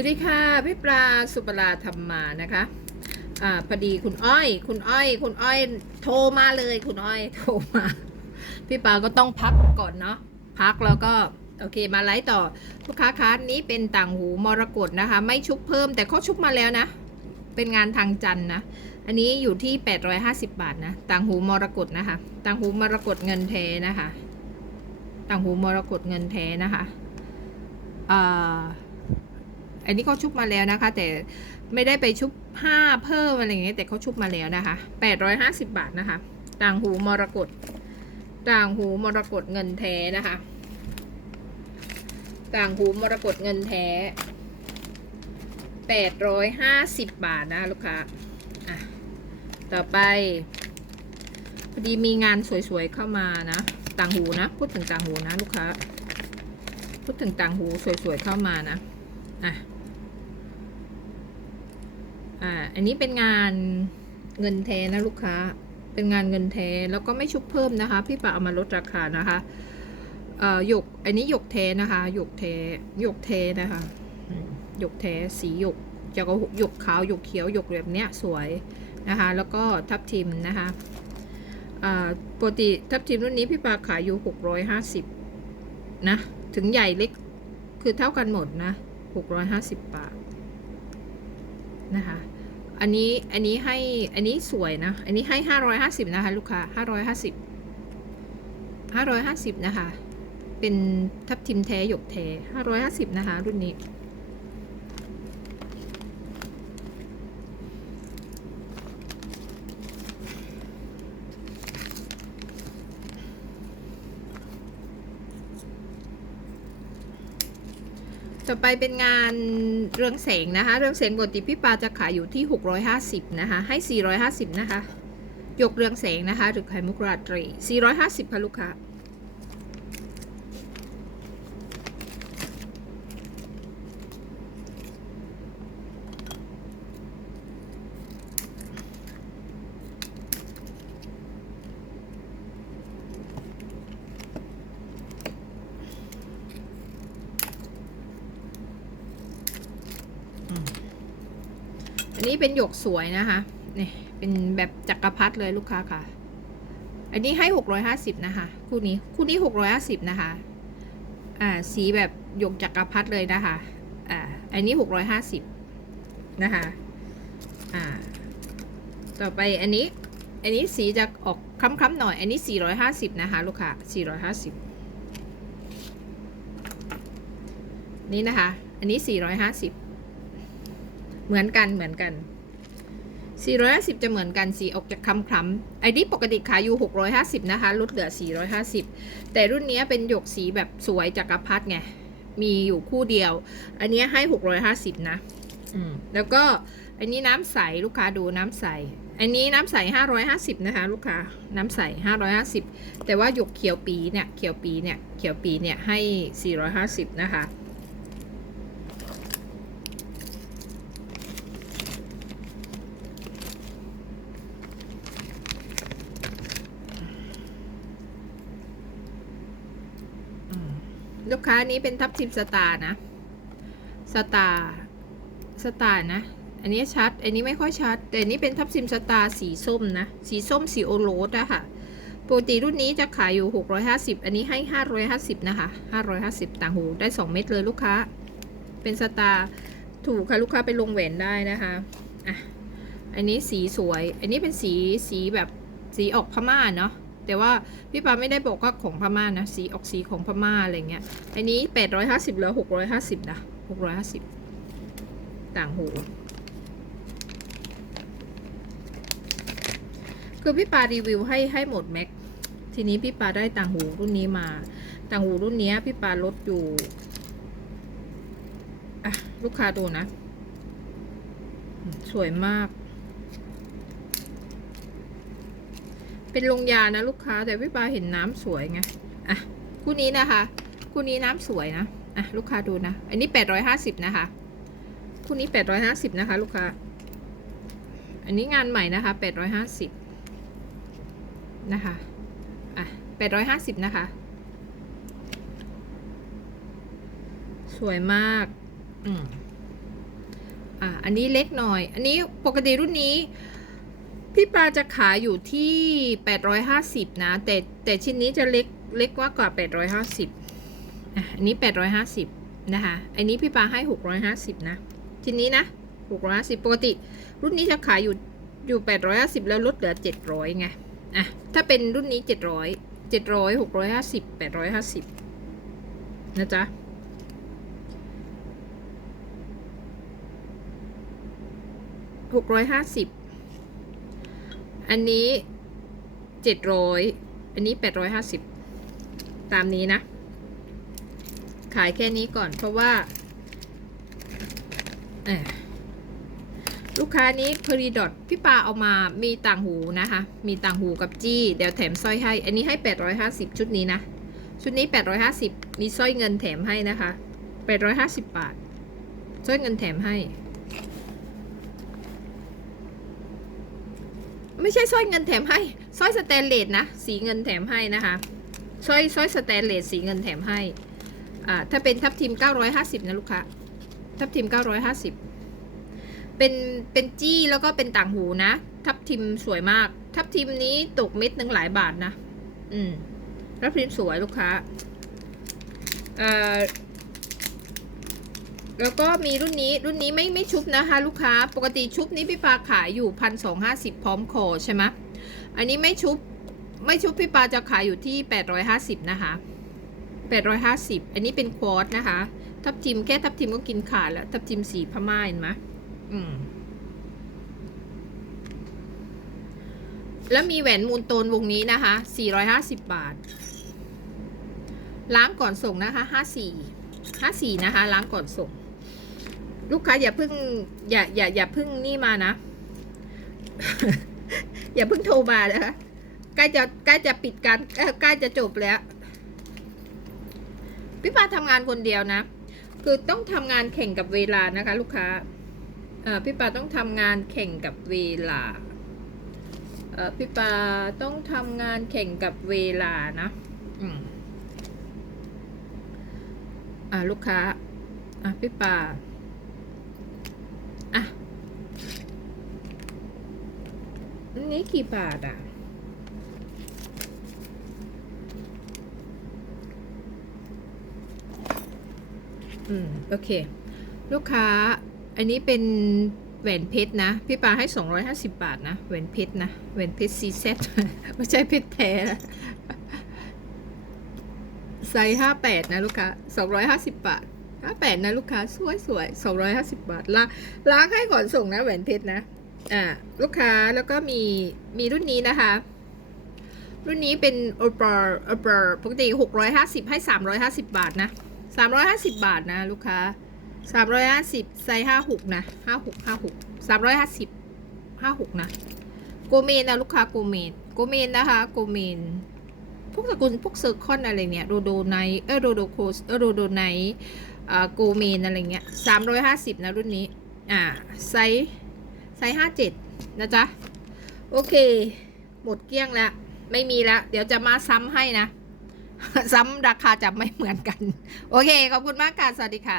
วัสดีค่ะพี่ปลาสุปราธรรมานะคะอ่าพอดีคุณอ้อย คุณอ้อย คุณอ้อย โทรมาเลย คุณอ้อยโทรมา พี่ปลาก็ต้องพักก่อนเนาะพักแล้วก็โอเคมาไลฟ์ต่อลูกค้าค้านี้เป็นต่างหูมรกตนะคะ ไม่ชุบเพิ่มแต่เขาชุบมาแล้วนะ เป็นงานทางจันนะ อันนี้อยู่ที่ 850 บาทนะ ต่างหูมรกตนะคะ ต่างหูมรกตเงินแท้นะคะ ต่างหูมรกตเงินแท้นะคะอ่า อันนี้เขาชุบมาแล้วนะคะ แต่ไม่ได้ไปชุบผ้าเพิ่มอะไรอย่างเงี้ยแต่เขาชุบมาแล้วนะคะ850บาทนะคะต่างหูมรกตต่างหูมรกตเงินแท้นะคะ ต่างหูมรกตเงินแท้850บาทนะลูกค้าอะต่อไปพอดีมีงานสวยๆเข้ามานะต่างหูนะ พูดถึงต่างหูนะลูกค้าพูดถึงต่างหูสวยๆเข้ามานะอะ อ่า อันนี้เป็นงานเงินแท้นะลูกค้า เป็นงานเงินแท้แล้วก็ไม่ชุบเพิ่มนะคะ พี่ปะเอามาลดราคานะคะเอ่อหยก อันนี้หยกแท้นะคะหยกแท้หยกแท้นะคะหยกแท้สีหยกจะก็หยกขาวหยกเขียวหยกแบบเนี้ยสวยนะคะ แล้วก็ทับทิมนะคะอ่าปกติทับทิมรุ่นนี้พี่ปาขายอยู่หกร้อยห้าสิบนะ ถึงใหญ่เล็กคือเท่ากันหมดนะหกร้อยห้าสิบบาท นะคะ อันนี้อันนี้ให้อันนี้สวยนะ อันนี้ให้ห้าร้อยห้าสิบนะคะลูกค้าห้าร้อยห้าสิบห้าร้อยห้าสิบนะคะ เป็นทับทิมแท้หยกแท้ห้าร้อยห้าสิบนะคะ รุ่นนี้ ต่อไปเป็นงานเรืองแสงนะคะ เรืองแสงปกติพี่ปาจะขายอยู่ที่ 650 นะคะ ให้ 450 นะคะ ยกเรืองแสงนะคะ หรือไข่มุกราตรี 450ค่ะลูกค้า อันนี้เป็นหยกสวยนะคะนี่เป็นแบบจักรพรรดิเลยลูกค้าค่ะ อันนี้ให้650นะคะ คู่นี้คู่นี้650นะคะ อ่าสีแบบหยกจักรพรรดิเลยนะคะ อ่าอันนี้650นะคะ อ่า ต่อไปอันนี้ อันนี้สีจะออกคล้ำๆหน่อย อันนี้450นะคะลูกค้า450นี่นะคะ อันนี้450 เหมือนกันเหมือนกัน 450 จะเหมือนกันสีออกจากคล้ำๆไอ้นี่ปกติขายอยู่ 650 นะคะ ลดเหลือ 450 แต่รุ่นนี้เป็นหยกสีแบบสวยจักรพรรดิไง มีอยู่คู่เดียว อันนี้ให้ 650 นะ อืม แล้วก็อันนี้น้ำใสลูกค้าดูน้ำใส อันนี้น้ำใส 550 นะคะ ลูกค้า น้ำใส 550 แต่ว่าหยกเขียวปีเนี่ย เขียวปีเนี่ย เขียวปีเนี่ยให้ 450 นะคะ ลูกค้านี้เป็นทับทิมสตาร์นะ สตาร์สตาร์นะ อันนี้ชัด อันนี้ไม่ค่อยชัด แต่นนี้เป็นทับทิมสตาร์สีส้มนะ สีส้มสีโอโรสอะค่ะ ปกติรุ่นนี้จะขายอยู่ 650 อันนี้ให้ 550 นะคะ 550 ต่างหู ได้ 2 เม็ดเลยลูกค้า เป็นสตาร์ถูกค่ะลูกค้าไปลงแหวนได้นะคะ อะ อันนี้สีสวย อันนี้เป็นสีสีแบบสีออกพม่าเนาะ แต่ว่าพี่ปาไม่ได้บอกว่าของพม่านะ สีออกสีของพม่าอะไรเงี้ยอันนี้ 850เหลือ 650 นะ 650 ต่างหู คือพี่ปารีวิวให้ให้หมดแม็ก ทีนี้พี่ปาได้ต่างหูรุ่นนี้มา ต่างหูรุ่นนี้พี่ปาลดอยู่อะลูกค้าดูนะ สวยมาก เป็นลงยานะลูกค้าแต่พี่ปาเห็นน้ำสวยไงอะคู่นี้นะคะคู่นี้น้ำสวยนะอะลูกค้าดูนะ อันนี้แปดร้อยห้าสิบนะคะคู่นี้แปดร้อยห้าสิบนะคะ ลูกค้า อันนี้งานใหม่นะคะแปดร้อยห้าสิบนะคะอะแปดร้อยห้าสิบนะคะ สวยมากอืมอะอันนี้เล็กหน่อย อันนี้ปกติรุ่นนี้ พี่ปลาจะขายอยู่ที่ 850 นะ แต่แต่ชิ้นนี้จะเล็กเล็กกว่ากว่า 850อะอันนี้ 850 นะคะ อันนี้พี่ปลาให้ 650 นะ ชิ้นนี้นะ 650 ปกติ รุ่นนี้จะขายอยู่อยู่ 850 แล้วลดเหลือ 700 ไง อะ ถ้าเป็นรุ่นนี้ 700 700 650 850 นะจ๊ะหกร้อยห้าสิบ อันนี้เจ็ดร้อยอันนี้แปดร้อยห้าสิบตามนี้นะ ขายแค่นี้ก่อนเพราะว่า ลูกค้านี้พรีดอทพี่ปาเอามามีต่างหูนะคะ มีต่างหูกับจี้เดี๋ยวแถมสร้อยให้ อันนี้ให้ 850 ชุดนี้นะ ชุดนี้ 850 มีสร้อยเงินแถมให้นะคะ 850 บาทสร้อยเงินแถมให้ ไม่ใช่สร้อยเงินแถมให้สร้อยสแตนเลสนะ สีเงินแถมให้นะคะสร้อยสร้อยสแตนเลสสีเงินแถมให้อ่าถ้าเป็นทับทิม 950 นะลูกค้าทับทิม 950 เป็นเป็นจี้แล้วก็เป็นต่างหูนะ ทับทิมสวยมาก ทับทิมนี้ตกเม็ดหนึ่งหลายบาทนะ อืมทับทิมสวยลูกค้าเอ่อ แล้วก็มีรุ่นนี้รุ่นนี้ไม่ไม่ชุบนะคะ ลูกค้าปกติชุบนี้พี่ปาขายอยู่พันสองห้าสิบพร้อมโคใช่ไหมอันนี้ไม่ชุบไม่ชุบพี่ปาจะขายอยู่ที่แปดร้อยห้าสิบนะคะแปดร้อยห้าสิบอันนี้เป็นควอตนะคะ ทับทิมแค่ทับทิมก็กินขาดแล้ว ทับทิมสีพม่าเห็นไหมอืมแล้วมีแหวนมูลโตนวงนี้นะคะ 450 บาท ล้างก่อนส่งนะคะ 54 54 นะคะ ล้างก่อนส่ง ลูกค้าอย่าเพิ่งอย่าอย่าอย่าเพิ่งนี่มานะ อย่าเพิ่งโทรมานะคะใกล้จะใกล้จะปิดการใกล้จะจบแล้ว พี่ปาทำงานคนเดียวนะ คือต้องทำงานแข่งกับเวลานะคะ ลูกค้าพี่ปาต้องทำงานแข่งกับเวลาพี่ปาต้องทำงานแข่งกับเวลานะอืมอ่าลูกค้าอะพี่ปา อะ อันนี้กี่บาทอะ อืม โอเค ลูกค้า อันนี้เป็นแหวนเพชรนะ พี่ปาให้ 250 บาทนะ แหวนเพชรนะ แหวนเพชรซีเซ็ตไม่ใช่เพชรแท้นะไซส์58 นะ ลูกค้า 250 บาท 58นะลูกค้าสวยสวย250 บาทล้างล้างให้ก่อนส่งนะแหวนเพชรนะ อ่า ลูกค้าแล้วก็มีมีรุ่นนี้นะคะ รุ่นนี้เป็นโอเปอร์โอเปอร์ปกติ 650 ให้ 350 บาทนะ 350 บาทนะลูกค้า 350 ไซส์56 นะ 56 56 350 56 นะโกเมนนะลูกค้าโกเมนโกเมนนะคะโกเมนพวกสกุลพวกเซอร์คอนอะไรเนี่ยโรโดไนเออโรโดโคสเออโรโดไน กูเมนอะไรเงี้ยสามร้อยห้าสิบนะรุ่นนี้ อ่า ไซส์ไซส์ห้าเจ็ดนะจ๊ะ โอเค หมดเกลี้ยงแล้ว ไม่มีแล้ว เดี๋ยวจะมาซ้ำให้นะ ซ้ำราคาจะไม่เหมือนกัน โอเค ขอบคุณมากค่ะ สวัสดีค่ะ